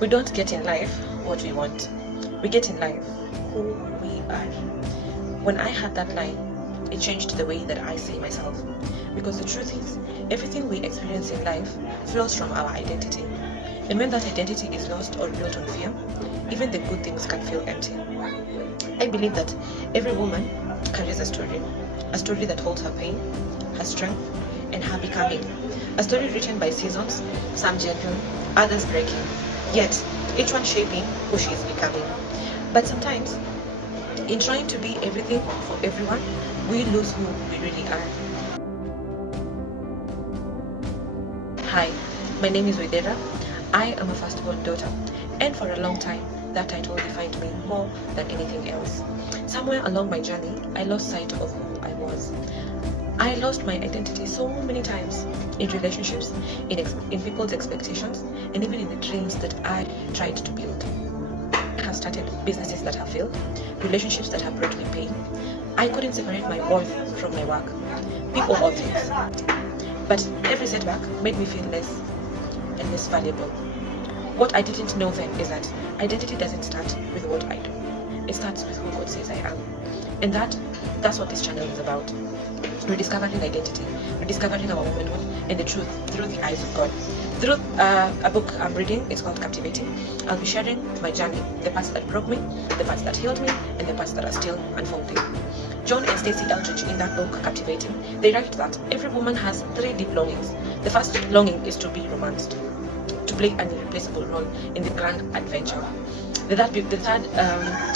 We don't get in life what we want. We get in life who we are. When I had that line, it changed the way that I see myself. Because the truth is, everything we experience in life flows from our identity. And when that identity is lost or built on fear, even the good things can feel empty. I believe that every woman carries a story that holds her pain, her strength, and her becoming. A story written by seasons, some gentle, others breaking, yet each one shaping who she is becoming. But sometimes, in trying to be everything for everyone, we lose who we really are. Hi, my name is Waithera. I am a firstborn daughter, and for a long time, that title defined me more than anything else. Somewhere along my journey, I lost sight of who I was. I lost my identity so many times in relationships, in people's expectations, and even in the dreams that I tried to build. I have started businesses that have failed, relationships that have brought me pain. I couldn't separate my worth from my work, people or things. But every setback made me feel less and less valuable. What I didn't know then is that identity doesn't start with what I do. It starts with who God says I am. And that's what this channel is about. Rediscovering identity, rediscovering our womanhood and the truth through the eyes of God. Through a book I'm reading, it's called Captivating. I'll be sharing my journey, the parts that broke me, the parts that healed me, and the parts that are still unfolding. John and Stacey Eldridge in that book, Captivating, they write that every woman has 3 deep longings. The first longing is to be romanced, to play an irreplaceable role in the grand adventure. The third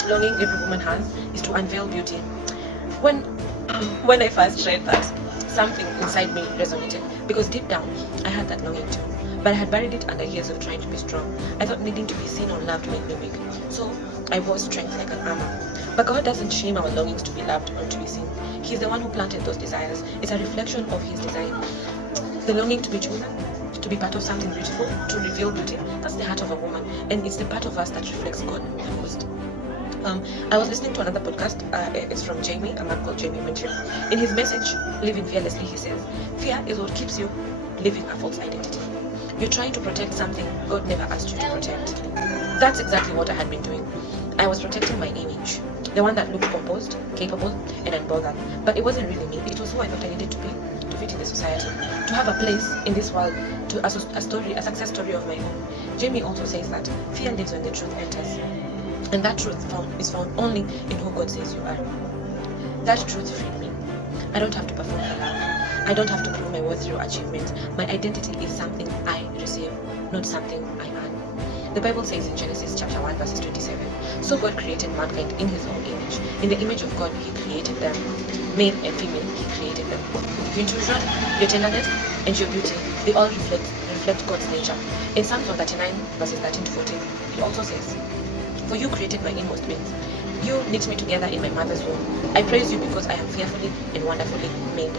longing every woman has is to unveil beauty. When I first read that, something inside me resonated, because deep down I had that longing too, but I had buried it under years of trying to be strong. I thought needing to be seen or loved made me weak, so I wore strength like an armor. But God doesn't shame our longings to be loved or to be seen. He's the one who planted those desires. It's a reflection of His design. The longing to be chosen, to be part of something beautiful, to reveal beauty, that's the heart of a woman, and it's the part of us that reflects God the most. I was listening to another podcast. It's from Jamie, a man called Jamie Winter. In his message, Living Fearlessly, he says, fear is what keeps you living a false identity. You're trying to protect something God never asked you to protect. That's exactly what I had been doing. I was protecting my image, the one that looked composed, capable, and unbothered. But it wasn't really me. It was who I thought I needed to be to fit in the society, to have a place in this world, to a success story of my own. Jamie also says that fear lives when the truth enters. And that truth is found only in who God says you are. That truth freed me. I don't have to perform for love. I don't have to prove my worth through achievement. My identity is something I receive, not something I earn. The Bible says in Genesis chapter 1 verses 27, so God created mankind in His own image. In the image of God, He created them. Male and female, He created them. Your intrusion, your tenderness, and your beauty, they all reflect God's nature. In Psalms 139 verses 13 to 14, it also says, for you created my inmost being. You knit me together in my mother's womb. I praise you because I am fearfully and wonderfully made.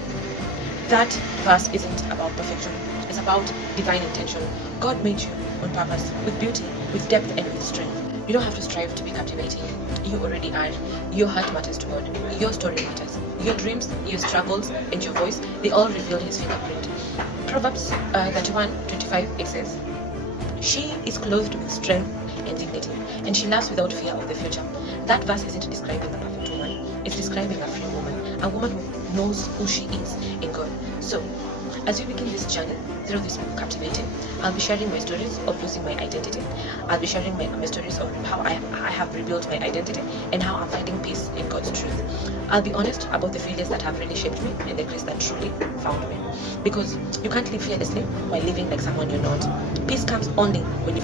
That verse isn't about perfection. It's about divine intention. God made you on purpose, with beauty, with depth, and with strength. You don't have to strive to be captivating. You already are. Your heart matters to God. Your story matters. Your dreams, your struggles, and your voice, they all reveal His fingerprint. Proverbs 31:25, it says, she is clothed with strength and dignity, and she laughs without fear of the future. That verse isn't describing a perfect woman, it's describing a free woman, a woman who knows who she is in God. So, as we begin this journey through this book, Captivating, I'll be sharing my stories of losing my identity. I'll be sharing my stories of how I have rebuilt my identity and how I'm finding peace in God's truth. I'll be honest about the failures that have really shaped me and the grace that truly found me. Because you can't live fearlessly while living like someone you're not. Peace comes only when you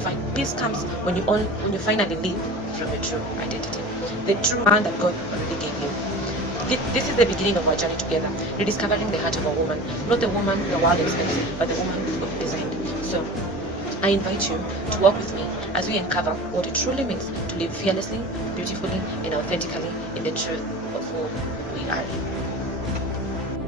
finally live from your true identity, the true man that God already gave you. This is the beginning of our journey together, rediscovering the heart of a woman, not the woman the world expects, but the woman God designed. So, I invite you to walk with me as we uncover what it truly means to live fearlessly, beautifully, and authentically in the truth of who we are.